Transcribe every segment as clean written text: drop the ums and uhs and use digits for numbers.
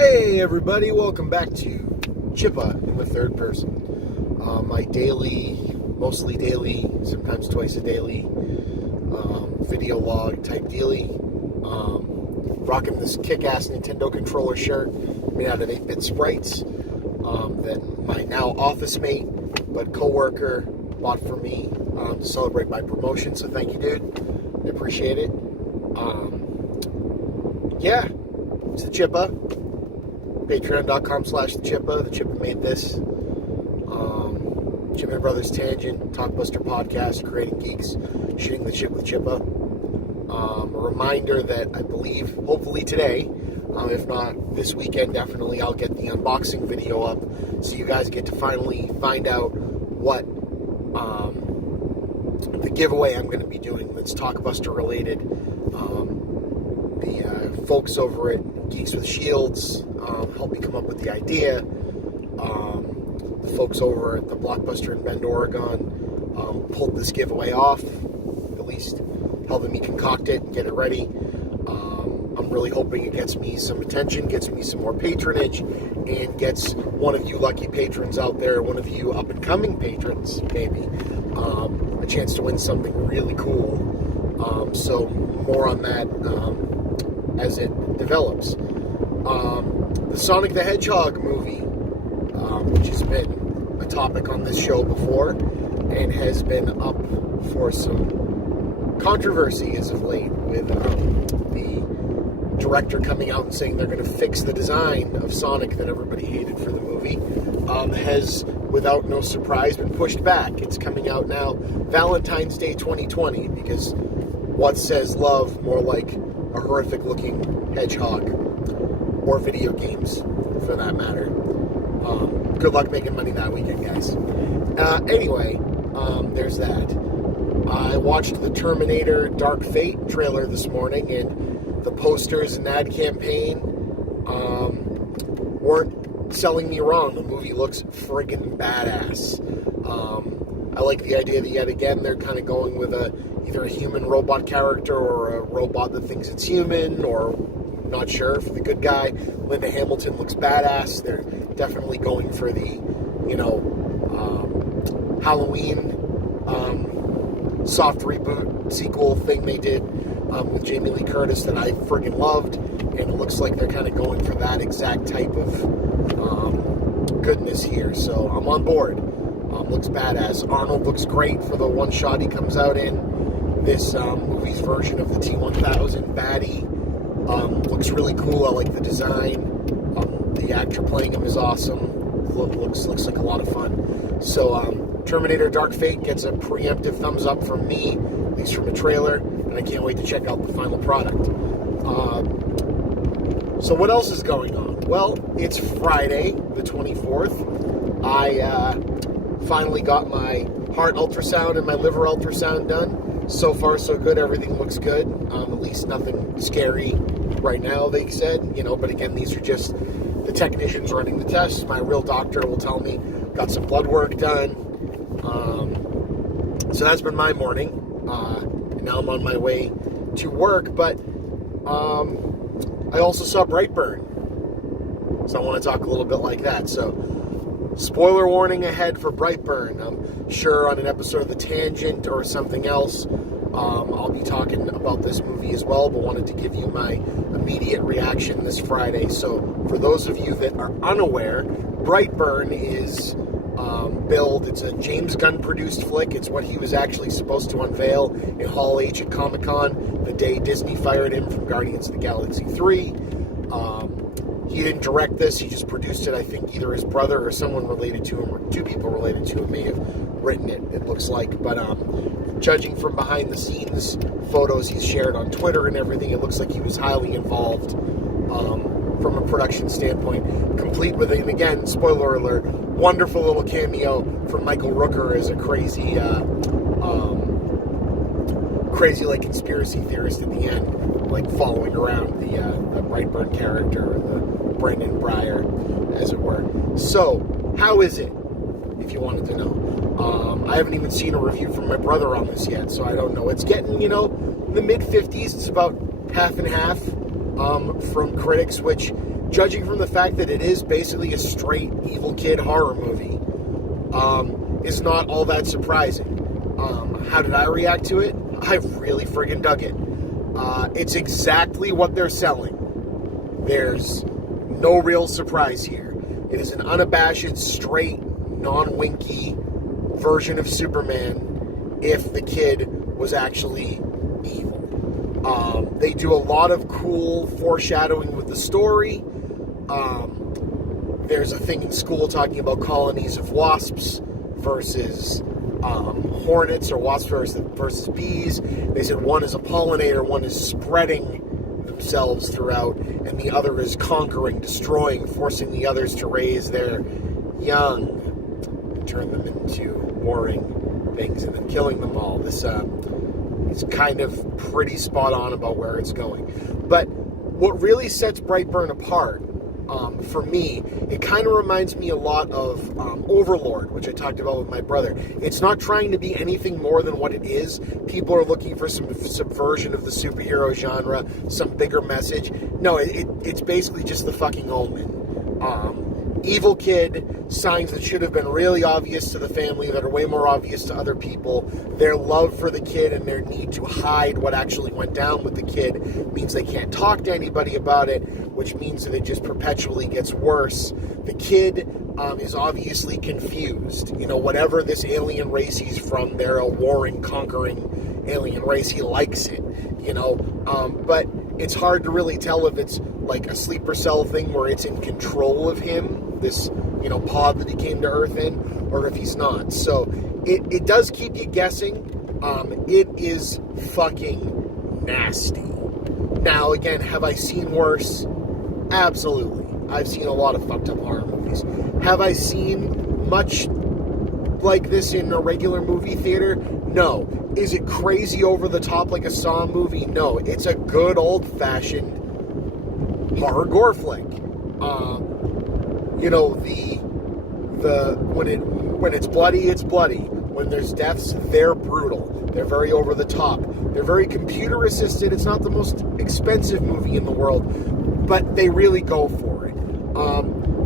Hey everybody, welcome back to Chippa in the third person. My daily, mostly daily, sometimes twice a daily video log type dealy. Rocking this kick-ass Nintendo controller shirt made out of 8-bit sprites that my now office mate but co-worker bought for me to celebrate my promotion, so thank you, dude. I appreciate it. Yeah, it's the Chippa. Patreon.com/thechippa. The Chippa made this. Chippa and Brothers Tangent, Talkbuster Podcast, Creating Geeks, Shooting the Shit with Chippa. A reminder that I believe, hopefully today, if not this weekend, definitely I'll get the unboxing video up so you guys get to finally find out what the giveaway I'm going to be doing that's Talkbuster related. The folks over at Geeks with Shields helped me come up with the idea. The folks over at the Blockbuster in Bend, Oregon pulled this giveaway off, at least helping me concoct it and get it ready. I'm really hoping it gets me some attention, gets me some more patronage, and gets one of you lucky patrons out there, one of you up-and-coming patrons, maybe, a chance to win something really cool. So more on that as it develops. The Sonic the Hedgehog movie, which has been a topic on this show before and has been up for some controversy as of late, with the director coming out and saying they're going to fix the design of Sonic that everybody hated for the movie, has, without no surprise, been pushed back. It's coming out now Valentine's Day 2020, because what says love more like a horrific looking hedgehog, or video games for that matter. Good luck making money that weekend, guys. Anyway, there's that. I watched the Terminator Dark Fate trailer this morning, and the posters and ad campaign weren't selling me wrong. The movie looks friggin' badass. I like the idea that yet again they're kind of going with either a human robot character or a robot that thinks it's human, or not sure. For the good guy, Linda Hamilton looks badass. They're definitely going for the, Halloween soft reboot sequel thing they did with Jamie Lee Curtis that I friggin' loved, and it looks like they're kind of going for that exact type of goodness here. So I'm on board. Looks badass. Arnold looks great for the one shot he comes out in. This movie's version of the T-1000 baddie looks really cool. I like the design. The actor playing him is awesome. Looks like a lot of fun. So Terminator Dark Fate gets a preemptive thumbs up from me, at least from a trailer, and I can't wait to check out the final product. So what else is going on? Well, it's Friday, the 24th. I finally got my heart ultrasound and my liver ultrasound done. So far, so good. Everything looks good. At least nothing scary right now, they said. But again, these are just the technicians running the tests. My real doctor will tell me. Got some blood work done. So that's been my morning. And now I'm on my way to work. But I also saw Brightburn. So I want to talk a little bit like that. So, spoiler warning ahead for Brightburn. I'm sure on an episode of The Tangent or something else, I'll be talking about this movie as well, but wanted to give you my immediate reaction this Friday. So, for those of you that are unaware, Brightburn is billed. It's a James Gunn produced flick. It's what he was actually supposed to unveil in Hall H at Comic-Con the day Disney fired him from Guardians of the Galaxy 3. He didn't direct this, he just produced it. I think either his brother or someone related to him, or two people related to him, may have written it, it looks like. But judging from behind the scenes photos he's shared on Twitter and everything, it looks like he was highly involved from a production standpoint, complete with, and again, spoiler alert, wonderful little cameo from Michael Rooker as a crazy like conspiracy theorist at the end, like following around the Brightburn character, or the Brendan Breyer, as it were. So, how is it, if you wanted to know? I haven't even seen a review from my brother on this yet, so I don't know. It's getting, the mid-50s. It's about half and half from critics, which judging from the fact that it is basically a straight evil kid horror movie, is not all that surprising. How did I react to it? I really friggin' dug it. It's exactly what they're selling. There's no real surprise here. It is an unabashed, straight, non-winky version of Superman if the kid was actually evil. They do a lot of cool foreshadowing with the story. There's a thing in school talking about colonies of wasps versus hornets, or wasps versus bees. They said one is a pollinator, one is spreading themselves throughout, and the other is conquering, destroying, forcing the others to raise their young and turn them into warring things and then killing them all. This is kind of pretty spot on about where it's going. But what really sets Brightburn apart, for me, it kind of reminds me a lot of Overlord, which I talked about with my brother. It's not trying to be anything more than what it is. People are looking for some subversion of the superhero genre, some bigger message. No, it's basically just the fucking Omen. Evil kid, signs that should have been really obvious to the family that are way more obvious to other people. Their love for the kid and their need to hide what actually went down with the kid means they can't talk to anybody about it, which means that it just perpetually gets worse. The kid is obviously confused. You know, whatever this alien race he's from, they're a warring, conquering alien race. He likes it, you know. But it's hard to really tell if it's like a sleeper cell thing where it's in control of him, this, you know, pod that he came to Earth in, or if he's not. So it does keep you guessing. It is fucking nasty. Now, again, have I seen worse? Absolutely. I've seen a lot of fucked up horror movies. Have I seen much like this in a regular movie theater? No. Is it crazy over the top like a Saw movie? No. It's a good old-fashioned horror gore flick. You know, when it's bloody, it's bloody. When there's deaths, they're brutal. They're very over the top. They're very computer assisted. It's not the most expensive movie in the world, but they really go for it.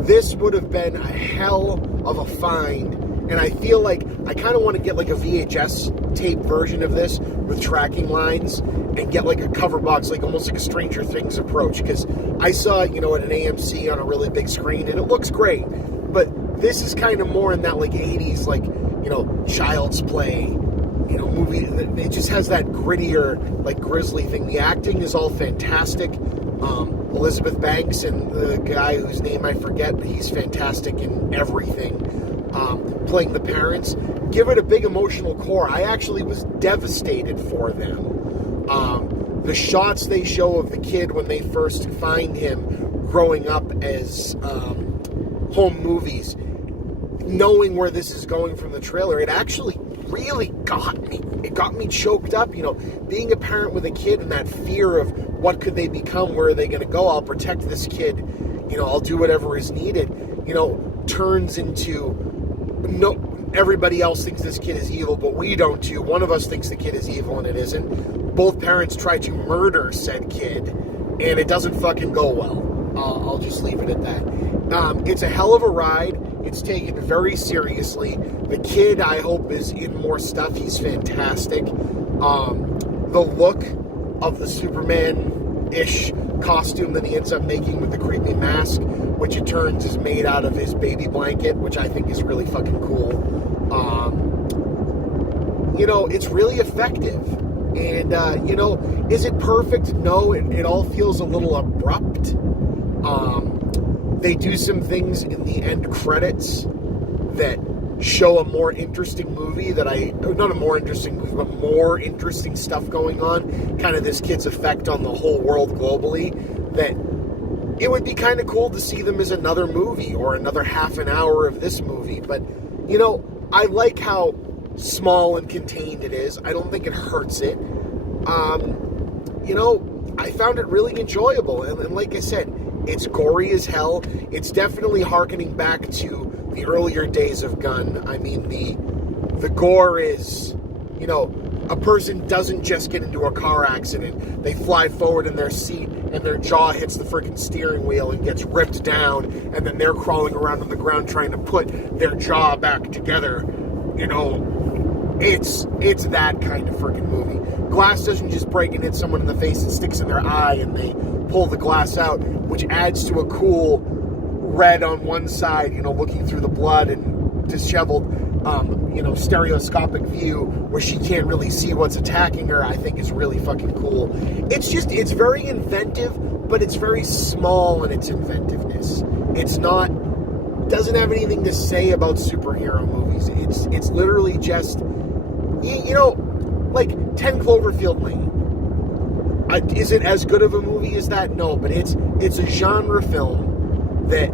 This would have been a hell of a find, and I feel like I kind of want to get like a VHS tape version of this with tracking lines and get like a cover box, like almost like a Stranger Things approach, because I saw it, you know, at an AMC on a really big screen, and it looks great, but this is kind of more in that like 80s, like, you know, Child's Play, you know, movie. It just has that grittier, like, grisly thing. The acting is all fantastic. Elizabeth Banks and the guy whose name I forget, but he's fantastic in everything, playing the parents. Give it a big emotional core. I actually was devastated for them. The shots they show of the kid when they first find him growing up as home movies, knowing where this is going from the trailer, it actually really got me. It got me choked up, you know, being a parent with a kid and that fear of what could they become, where are they going to go, I'll protect this kid, you know, I'll do whatever is needed, you know, turns into, no, everybody else thinks this kid is evil, but we don't too. One of us thinks the kid is evil and it isn't. Both parents try to murder said kid, and it doesn't fucking go well. I'll just leave it at that. It's a hell of a ride. It's taken very seriously. The kid, I hope, is in more stuff. He's fantastic. The look of the Superman-ish costume that he ends up making with the creepy mask, which it turns is made out of his baby blanket, which I think is really fucking cool. You know, it's really effective. And, you know, is it perfect? No, it all feels a little abrupt. They do some things in the end credits that show a more interesting movie not a more interesting movie, but more interesting stuff going on. Kind of this kid's effect on the whole world globally, that it would be kind of cool to see them as another movie or another half an hour of this movie. But, you know, I like how small and contained it is. I don't think it hurts it. You know, I found it really enjoyable. And like I said, it's gory as hell. It's definitely hearkening back to the earlier days of Gunn. I mean, the gore is, you know, a person doesn't just get into a car accident. They fly forward in their seat and their jaw hits the freaking steering wheel and gets ripped down, and then they're crawling around on the ground trying to put their jaw back together. You know, it's that kind of freaking movie. Glass doesn't just break and hit someone in the face and sticks in their eye and they pull the glass out, which adds to a cool red on one side, you know, looking through the blood and disheveled, you know, stereoscopic view where she can't really see what's attacking her. I think is really fucking cool. It's very inventive, but it's very small in its inventiveness. Doesn't have anything to say about superhero movies. It's literally just, you know, like 10 Cloverfield Lane. Is it as good of a movie as that? No, but it's a genre film that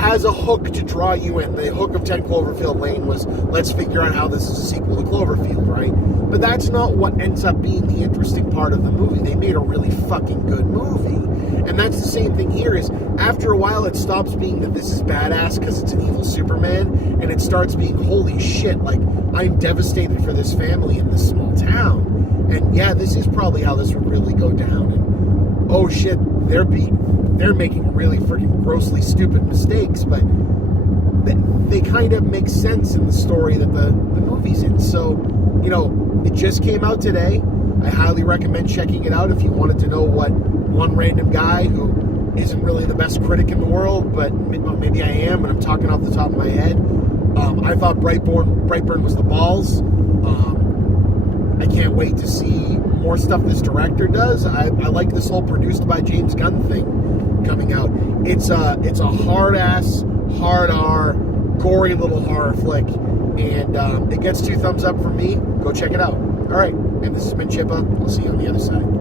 has a hook to draw you in. The hook of 10 Cloverfield Lane was, let's figure out how this is a sequel to Cloverfield, right? But that's not what ends up being the interesting part of the movie. They made a really fucking good movie. And that's the same thing here, is after a while it stops being that this is badass because it's an evil Superman, and it starts being, holy shit, like, I'm devastated for this family in this small town. And yeah, this is probably how this would really go down. And oh shit, they're making really freaking grossly stupid mistakes, but they kind of make sense in the story that the movie's in. So, you know, it just came out today. I highly recommend checking it out if you wanted to know what one random guy who isn't really the best critic in the world, but maybe I am, and I'm talking off the top of my head. I thought Brightburn was the balls. I can't wait to see more stuff this director does. I like this whole produced by James Gunn thing coming out. It's a hard-ass, hard R, gory little horror flick, and it gets 2 thumbs up from me. Go check it out. All right, and this has been Chippa. I'll see you on the other side.